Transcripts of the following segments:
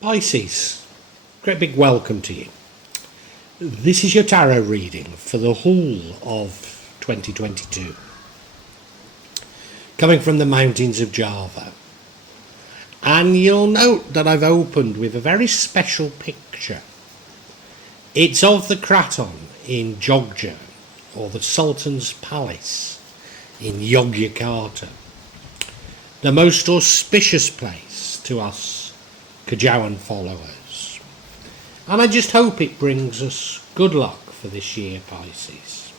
Pisces, great big welcome to you. This is your tarot reading for the whole of 2022. Coming from the mountains of Java. And you'll note that I've opened with a very special picture. It's of the Kraton in Jogja, or the Sultan's Palace in Yogyakarta. The most auspicious place to us Kajawan followers. And I just hope it brings us good luck for this year, Pisces.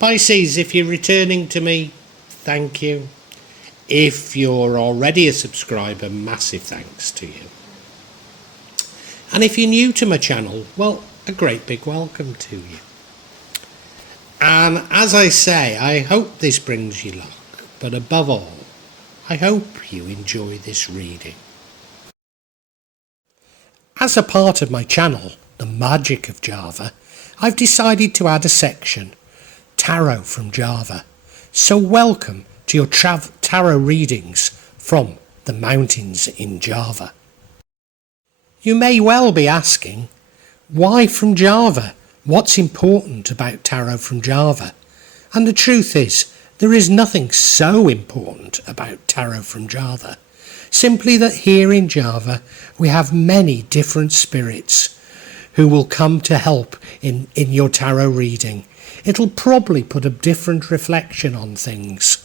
Pisces, if you're returning to me, thank you. If you're already a subscriber, massive thanks to you. And if you're new to my channel, well, a great big welcome to you. And as I say, I hope this brings you luck, but above all, I hope you enjoy this reading. As a part of my channel, The Magic of Java, I've decided to add a section, Tarot from Java. So welcome to your tarot readings from the mountains in Java. You may well be asking, why from Java? What's important about tarot from Java? And the truth is, there is nothing so important about tarot from Java. Simply that here in Java we have many different spirits who will come to help in your tarot reading. It'll probably put a different reflection on things.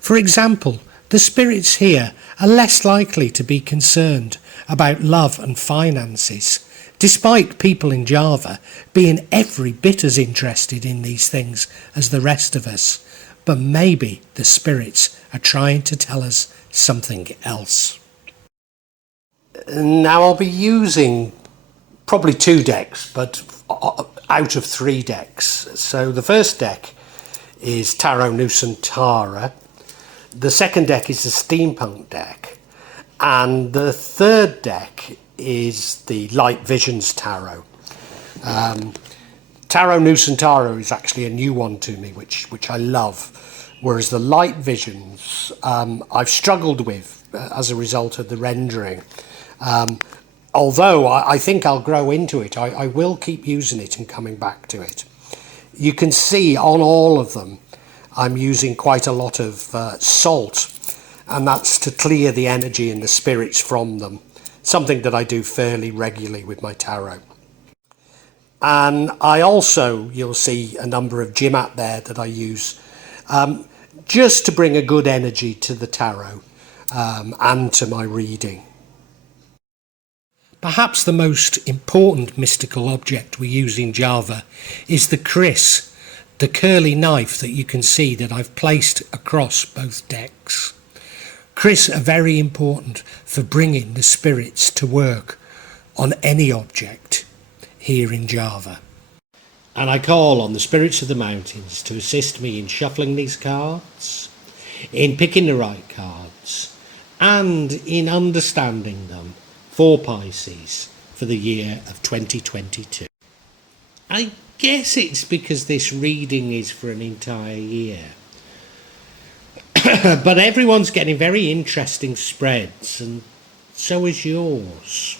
For example, the spirits here are less likely to be concerned about love and finances, despite people in Java being every bit as interested in these things as the rest of us. But maybe the spirits are trying to tell us something else. Now I'll be using probably 2 decks, but out of 3 decks. So the first deck is Tarot Nusantara, the second deck is the Steampunk deck, and the third deck is the Light Visions Tarot. Tarot Nusantara is actually a new one to me, which I love. Whereas the Light Visions, I've struggled with as a result of the rendering. Although I think I'll grow into it, I will keep using it and coming back to it. You can see on all of them, I'm using quite a lot of salt, and that's to clear the energy and the spirits from them. Something that I do fairly regularly with my tarot. And I also, you'll see a number of Jimat there that I use just to bring a good energy to the tarot and to my reading. Perhaps the most important mystical object we use in Java is the kris, the curly knife that you can see that I've placed across both decks. Kris are very important for bringing the spirits to work on any object here in Java. And I call on the spirits of the mountains to assist me in shuffling these cards, in picking the right cards, and in understanding them for Pisces for the year of 2022. I guess it's because this reading is for an entire year. But everyone's getting very interesting spreads, and so is yours.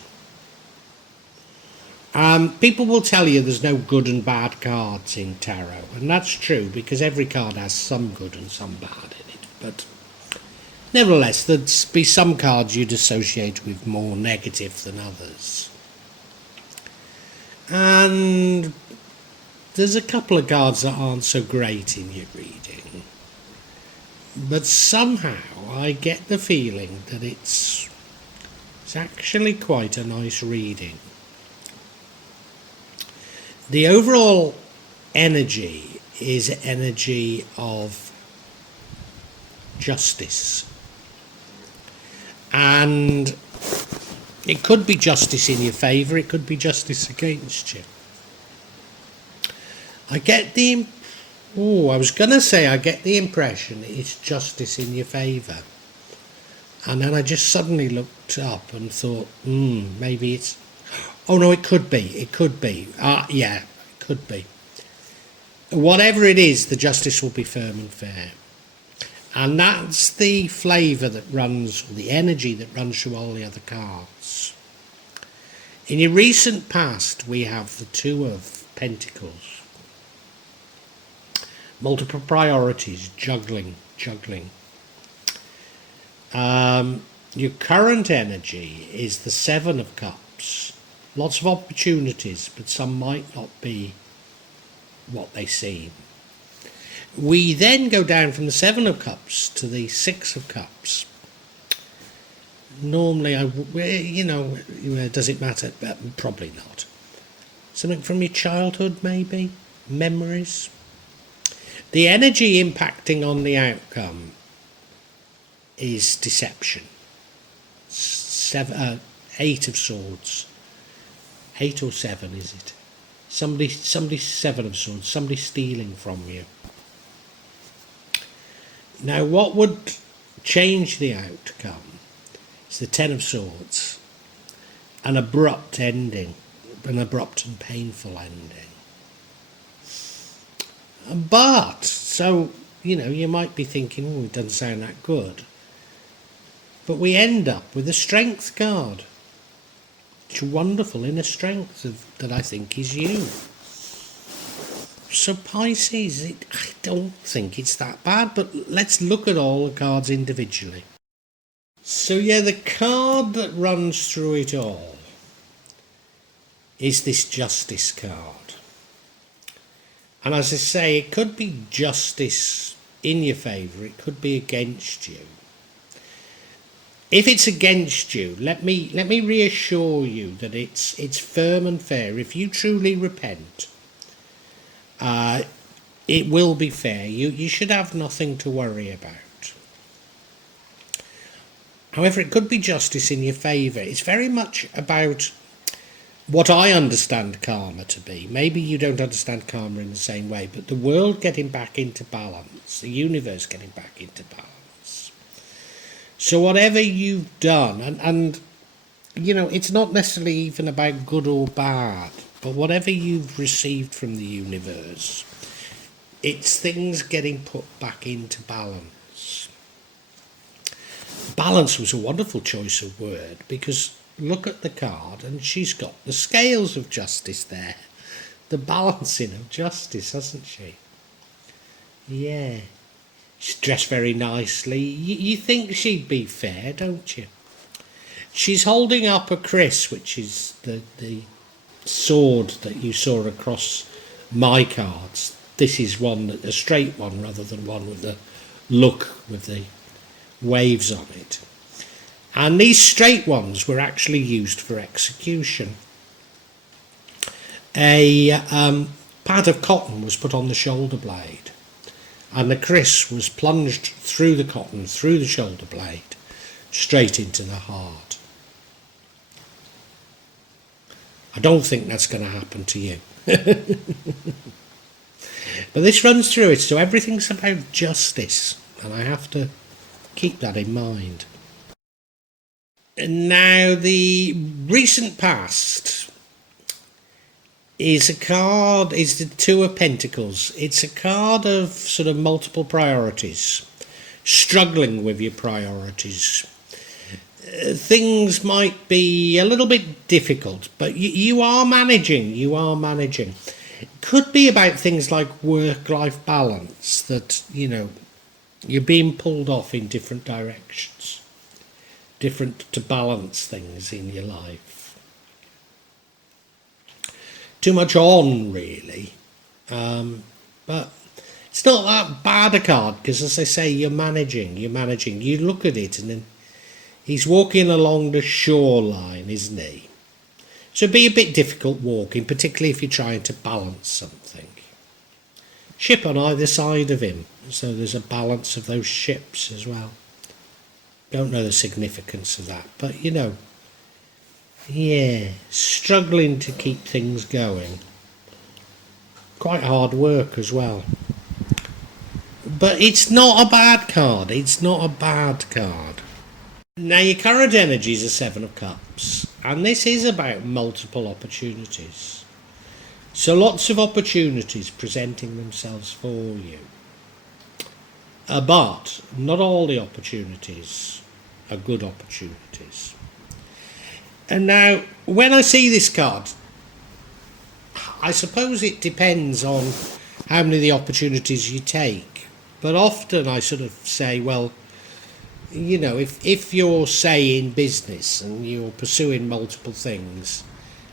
People will tell you there's no good and bad cards in tarot, and that's true because every card has some good and some bad in it. But nevertheless, there'd be some cards you'd associate with more negative than others. And there's a couple of cards that aren't so great in your reading. But somehow I get the feeling that it's actually quite a nice reading. The overall energy is energy of justice. And it could be justice in your favour, it could be justice against you. I get the impression it's justice in your favour. And then I just suddenly looked up and thought, maybe it's... Oh no, it could be. Yeah, it could be. Whatever it is, the justice will be firm and fair. And that's the flavour that runs, or the energy that runs through all the other cards. In your recent past, we have the Two of Pentacles. Multiple priorities, juggling. Your current energy is the Seven of Cups. Lots of opportunities, but some might not be what they seem. We then go down from the Seven of Cups to the Six of Cups. Normally, does it matter? Probably not. Something from your childhood, maybe? Memories? The energy impacting on the outcome is deception. Eight of Swords. 8 or 7, is it? Somebody 7 of Swords. Somebody stealing from you. Now, what would change the outcome is the 10 of Swords. An abrupt ending. An abrupt and painful ending. But, so, you might be thinking, it doesn't sound that good. But we end up with a Strength card. It's wonderful inner strength that I think is you. So Pisces, I don't think it's that bad, but let's look at all the cards individually. So yeah, the card that runs through it all is this Justice card. And as I say, it could be justice in your favour, it could be against you. If it's against you, let me reassure you that it's firm and fair. If you truly repent, it will be fair. You should have nothing to worry about. However, it could be justice in your favour. It's very much about what I understand karma to be. Maybe you don't understand karma in the same way, but the world getting back into balance, the universe getting back into balance. So whatever you've done, and it's not necessarily even about good or bad, but whatever you've received from the universe, it's things getting put back into balance. Balance was a wonderful choice of word, because look at the card and she's got the scales of justice there. The balancing of justice, hasn't she? Yeah. She's dressed very nicely. You think she'd be fair, don't you? She's holding up a kriss, which is the sword that you saw across my cards. This is a straight one rather than one with the look with the waves on it. And these straight ones were actually used for execution. A pad of cotton was put on the shoulder blade, and the kriss was plunged through the cotton, through the shoulder blade, straight into the heart. I don't think that's going to happen to you. But this runs through it, so everything's about justice, and I have to keep that in mind. And now, the recent past is the Two of Pentacles. It's a card of sort of multiple priorities, struggling with your priorities. Things might be a little bit difficult, but you are managing. It could be about things like work-life balance, that, you're being pulled off in different directions, different to balance things in your life. Too much on, really. But it's not that bad a card, because, as I say, you're managing. You look at it, and then he's walking along the shoreline, isn't he? So it'd be a bit difficult walking, particularly if you're trying to balance something. Ship on either side of him, so there's a balance of those ships as well. Don't know the significance of that, but yeah, struggling to keep things going. Quite hard work as well. But it's not a bad card. Now, your current energy is a Seven of Cups, and this is about multiple opportunities. So lots of opportunities presenting themselves for you. But not all the opportunities are good opportunities. And now, when I see this card, I suppose it depends on how many of the opportunities you take. But often I sort of say, well, you know, if you're, say, in business and you're pursuing multiple things,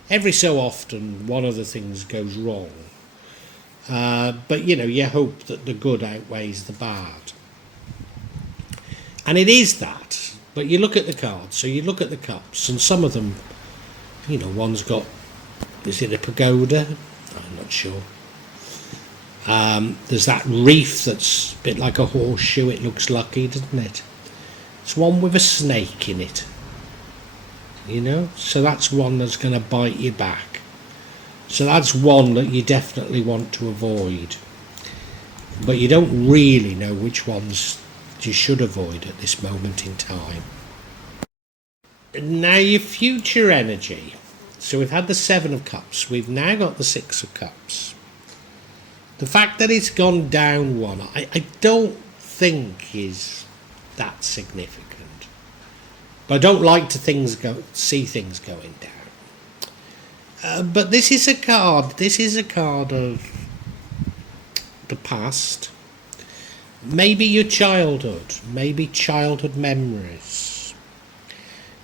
every so often one of the things goes wrong. But, you know, you hope that the good outweighs the bad. And it is that. But you look at the cards, so you look at the cups, and some of them, you know, one's got, is it a pagoda? I'm not sure. There's that reef that's a bit like a horseshoe, it looks lucky, doesn't it? It's one with a snake in it, you know, so that's one that's going to bite you back. So that's one that you definitely want to avoid, but you don't really know which ones you should avoid at this moment in time. Now your future energy, so we've had the 7 of Cups, we've now got the 6 of Cups. The fact that it's gone down one, I don't think is that significant. But I don't like to see things going down. But this is a card of the past. Maybe your childhood, maybe childhood memories.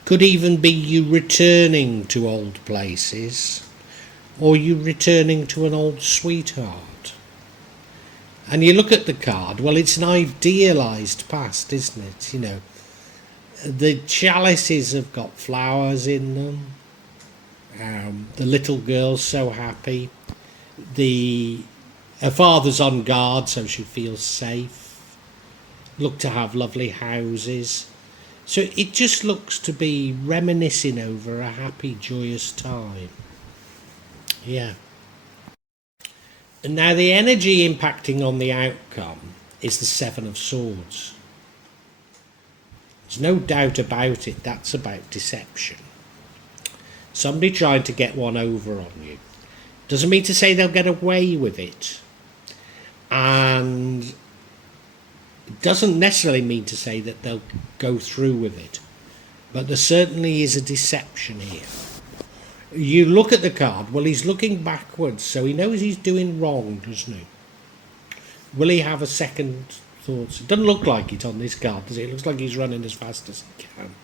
Could even be you returning to old places, or you returning to an old sweetheart. And you look at the card, well, it's an idealised past, isn't it? You know, the chalices have got flowers in them. The little girl's so happy. Her father's on guard, so she feels safe. Look to have lovely houses. So it just looks to be reminiscing over a happy, joyous time. Yeah. And now the energy impacting on the outcome is the 7 of Swords. There's no doubt about it, that's about deception. Somebody trying to get one over on you. Doesn't mean to say they'll get away with it. And it doesn't necessarily mean to say that they'll go through with it. But there certainly is a deception here. You look at the card, well, he's looking backwards, so he knows he's doing wrong, doesn't he? Will he have a second thought? It doesn't look like it on this card, does it? It looks like he's running as fast as he can.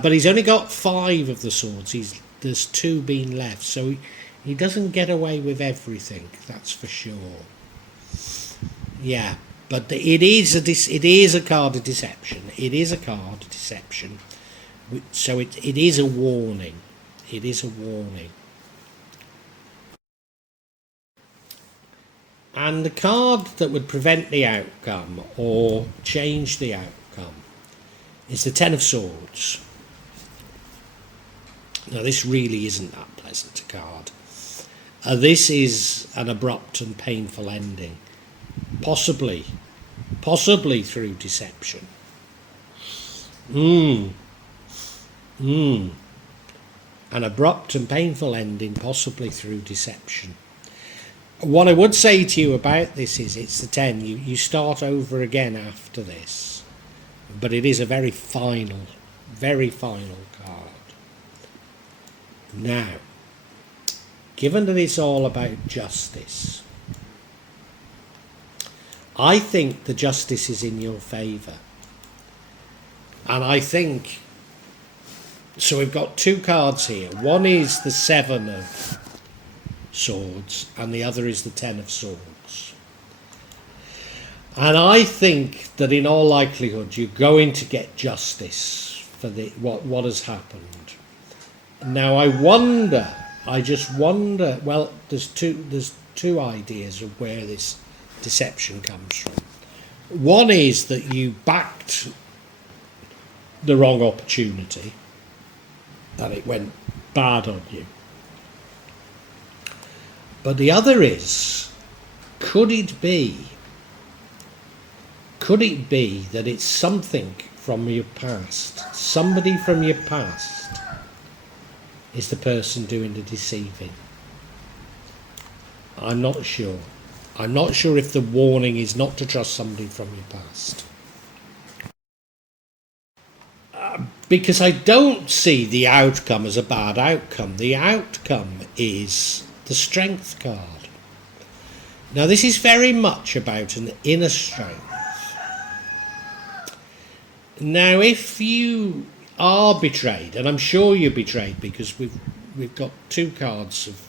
But he's only got 5 of the swords. There's 2 being left, so he doesn't get away with everything, that's for sure. Yeah, but it is a card of deception. It is a card of deception. So it is a warning. It is a warning. And the card that would prevent the outcome or change the outcome is the 10 of Swords. Now this really isn't that pleasant a card. This is an abrupt and painful ending. Possibly through deception. An abrupt and painful ending, possibly through deception. What I would say to you about this is it's the 10. You start over again after this. But it is a very final card. Now, given that it's all about justice, I think the justice is in your favour. And I think, so we've got 2 cards here. One is the 7 of Swords and the other is the 10 of Swords. And I think that in all likelihood you're going to get justice for what has happened. Now I just wonder, well, there's two ideas of where this deception comes from. One is that you backed the wrong opportunity and it went bad on you. But the other is, could it be that it's something from your past? Somebody from your past is the person doing the deceiving. I'm not sure. I'm not sure if the warning is not to trust somebody from your past. Because I don't see the outcome as a bad outcome. The outcome is the Strength card. Now, this is very much about an inner strength. Now, if you are betrayed, and I'm sure you're betrayed because we've got two cards of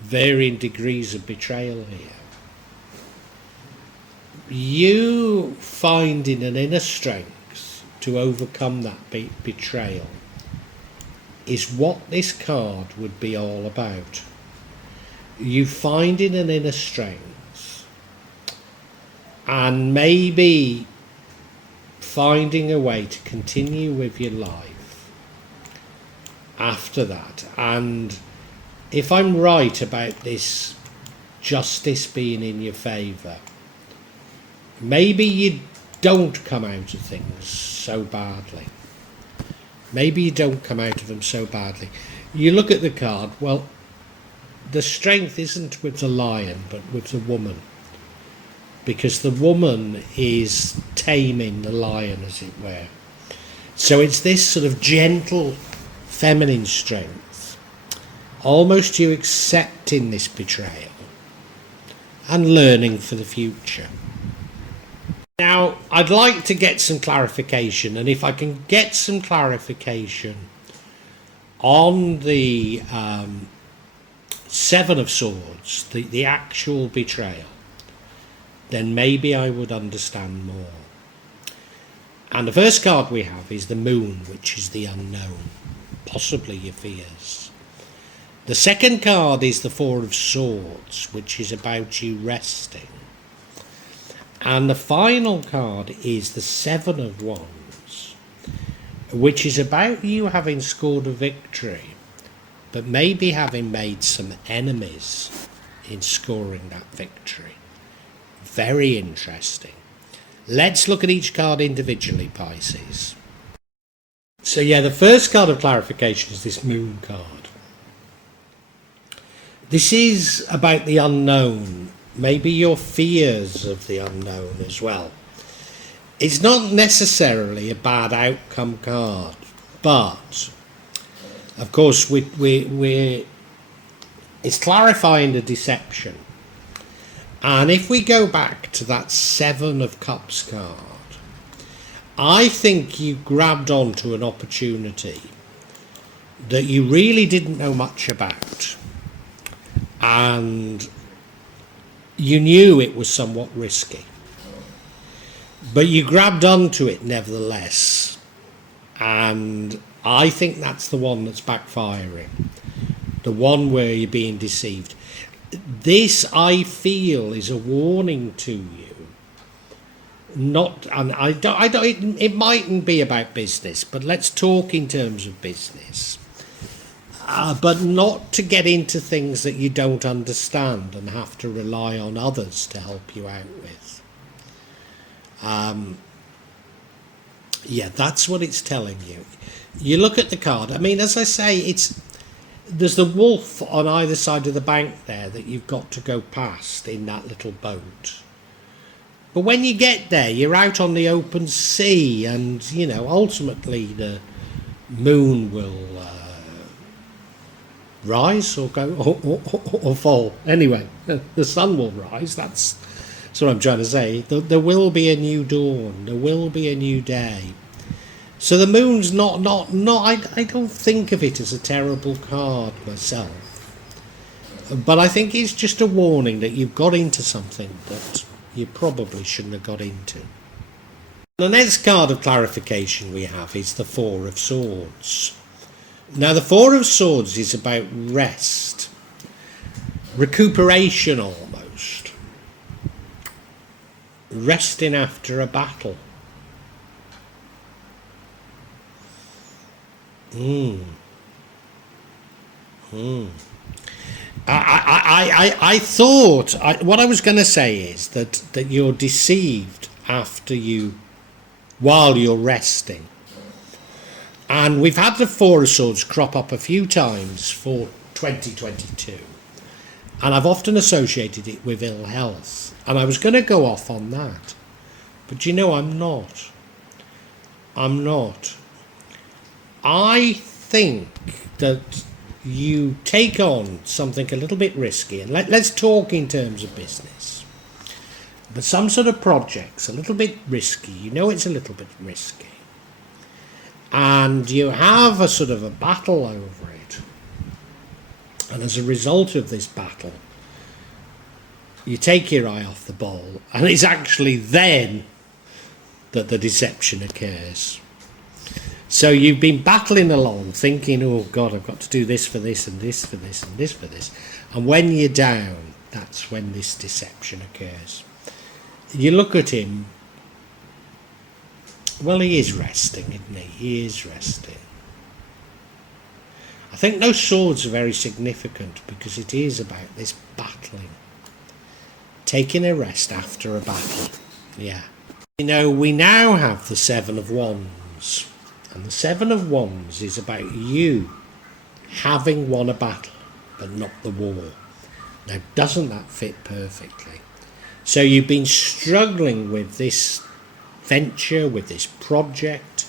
varying degrees of betrayal here. You finding an inner strength to overcome that betrayal is what this card would be all about. You finding an inner strength and maybe finding a way to continue with your life after that. And if I'm right about this justice being in your favour, maybe you don't come out of things so badly. Maybe you don't come out of them so badly. You look at the card, well, the strength isn't with the lion, but with the woman. Because the woman is taming the lion, as it were. So it's this sort of gentle, feminine strength. Almost you accepting this betrayal and learning for the future. Now, I'd like to get some clarification, and if I can get some clarification on the Seven of Swords, the actual betrayal, then maybe I would understand more. And the first card we have is the Moon, which is the unknown, possibly your fears. The second card is the Four of Swords, which is about you resting. And the final card is the Seven of Wands, which is about you having scored a victory, but maybe having made some enemies in scoring that victory. Very interesting. Let's look at each card individually, Pisces. So yeah, the first card of clarification is this Moon card. This is about the unknown. Maybe your fears of the unknown as well. It's not necessarily a bad outcome card, but of course it's clarifying the deception. And if we go back to that Seven of Cups card, I think you grabbed onto an opportunity that you really didn't know much about, and you knew it was somewhat risky, but you grabbed onto it nevertheless. And I think that's the one that's backfiring, the one where you're being deceived. This, I feel, is a warning to you. It mightn't be about business, but let's talk in terms of business. But not to get into things that you don't understand and have to rely on others to help you out with. Yeah, that's what it's telling you. You look at the card. I mean, as I say, there's the wolf on either side of the bank there that you've got to go past in that little boat. But when you get there, you're out on the open sea, and, ultimately the moon will rise or go or fall. Anyway, the sun will rise. That's what I'm trying to say. There will be a new dawn. There will be a new day. So the moon's not. I don't think of it as a terrible card myself, but I think it's just a warning that you've got into something that you probably shouldn't have got into. The next card of clarification we have is the Four of Swords. Now, the Four of Swords is about rest, recuperation almost, resting after a battle. I thought, what I was going to say is that you're deceived while you're resting. And we've had the Four of Swords crop up a few times for 2022. And I've often associated it with ill health. And I was going to go off on that. But you know, I'm not. I'm not. I think that you take on something a little bit risky, and let's talk in terms of business. But some sort of project's a little bit risky. You know it's a little bit risky. And you have a sort of a battle over it. And as a result of this battle, you take your eye off the ball, and it's actually then that the deception occurs. So you've been battling along thinking, oh God, I've got to do this for this and this for this and this for this. And when you're down, that's when this deception occurs. You look at him, well, he is resting, isn't he? He is resting. I think those swords are very significant because it is about this battling. Taking a rest after a battle. Yeah. You know, we now have the Seven of Wands. And the Seven of Wands is about you having won a battle, but not the war. Now, doesn't that fit perfectly? So you've been struggling with this venture, with this project.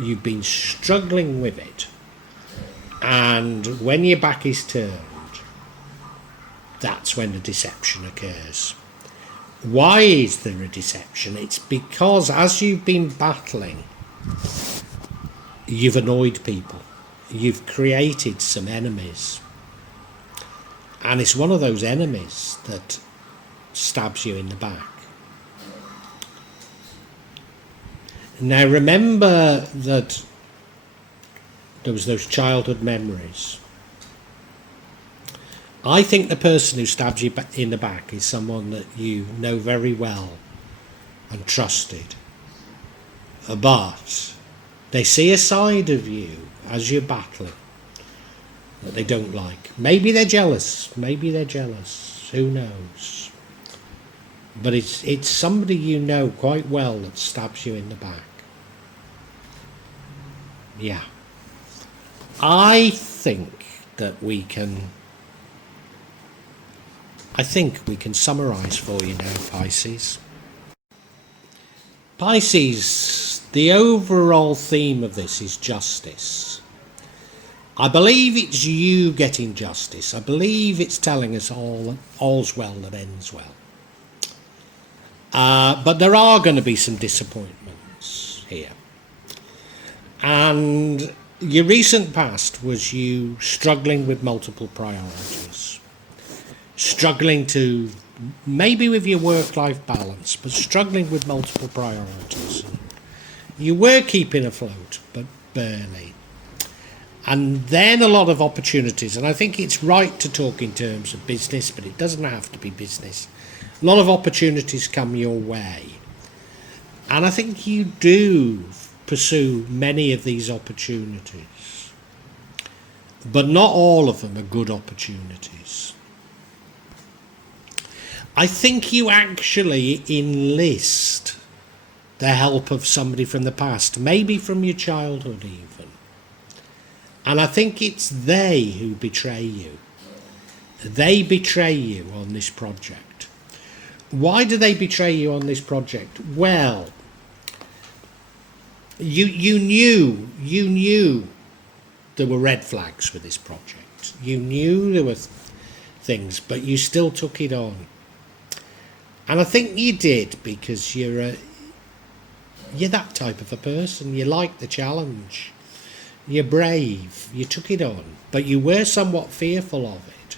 You've been struggling with it. And when your back is turned, that's when the deception occurs. Why is there a deception? It's because as you've been battling, you've annoyed people. You've created some enemies. And it's one of those enemies that stabs you in the back. Now remember that there was those childhood memories. I think the person who stabs you in the back is someone that you know very well and trusted. But they see a side of you as you're battling that they don't like. Maybe they're jealous. Maybe they're jealous. Who knows? But it's somebody you know quite well that stabs you in the back. Yeah. I think we can summarise for you now, Pisces. Pisces, the overall theme of this is justice. I believe it's you getting justice. I believe it's telling us all's well that ends well. But there are going to be some disappointments here. And your recent past was you struggling with multiple priorities. Struggling to, maybe with your work-life balance, but struggling with multiple priorities. You were keeping afloat, but barely. And then a lot of opportunities, and I think it's right to talk in terms of business, but it doesn't have to be business. A lot of opportunities come your way. And I think you do pursue many of these opportunities. But not all of them are good opportunities. I think you actually enlist the help of somebody from the past, maybe from your childhood even. And I think it's they who betray you. They betray you on this project. Why do they betray you on this project? Well, you knew there were red flags with this project. You knew there were things, but you still took it on. And I think you did because you're that type of a person. You like the challenge. You're brave. You took it on, but you were somewhat fearful of it.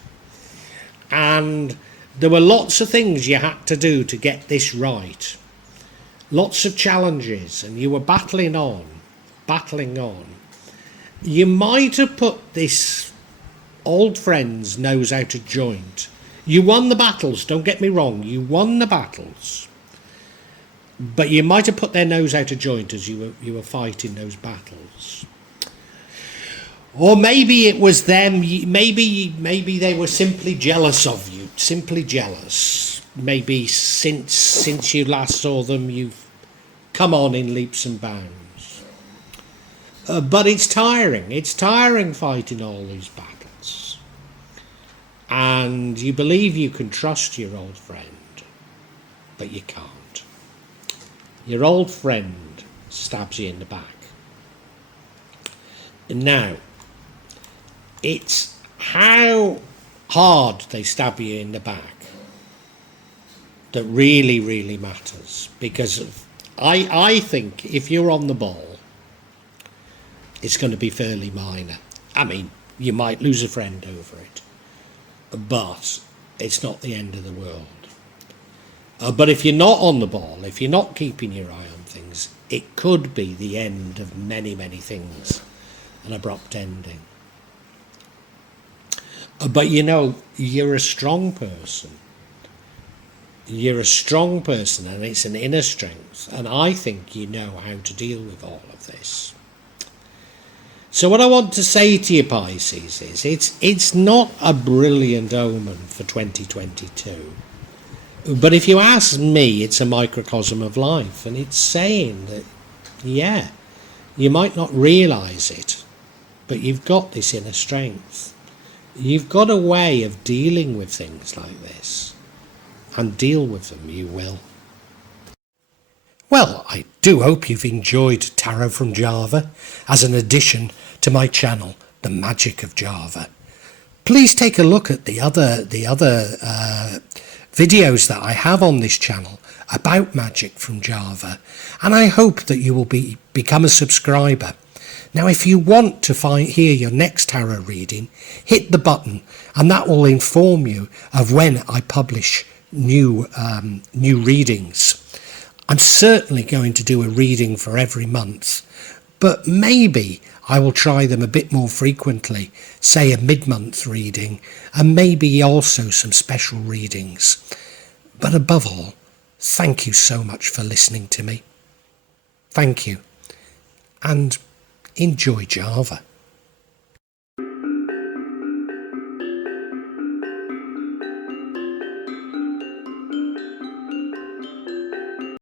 And there were lots of things you had to do to get this right. Lots of challenges, and you were battling on. You might have put this old friend's nose out of joint. You won the battles, don't get me wrong, you won the battles. But you might have put their nose out of joint as you were fighting those battles. Or maybe it was them, maybe they were simply jealous of you, simply jealous. Maybe since you last saw them, you've come on in leaps and bounds. But it's tiring fighting all these battles. and you believe you can trust your old friend, but you can't. Your old friend stabs you in the back. Now, it's how hard they stab you in the back that really, really matters. Because I think if you're on the ball, it's going to be fairly minor. I mean, you might lose a friend over it, but it's not the end of the world. But if you're not on the ball, if you're not keeping your eye on things, it could be the end of many, many things, an abrupt ending. But you know, you're a strong person. You're a strong person, and it's an inner strength, and I think you know how to deal with all of this. So what I want to say to you, Pisces, is it's not a brilliant omen for 2022. But if you ask me, it's a microcosm of life, and it's saying that, yeah, you might not realise it, but you've got this inner strength. You've got a way of dealing with things like this, and deal with them, you will. Well, I do hope you've enjoyed Tarot from Java as an addition to my channel, The Magic of Java. Please take a look at the other videos that I have on this channel about magic from Java, and I hope that you will become a subscriber. Now, if you want to hear your next tarot reading, hit the button, and that will inform you of when I publish new readings. I'm certainly going to do a reading for every month, but maybe I will try them a bit more frequently, say a mid-month reading, and maybe also some special readings. But above all, thank you so much for listening to me. Thank you, and enjoy Java.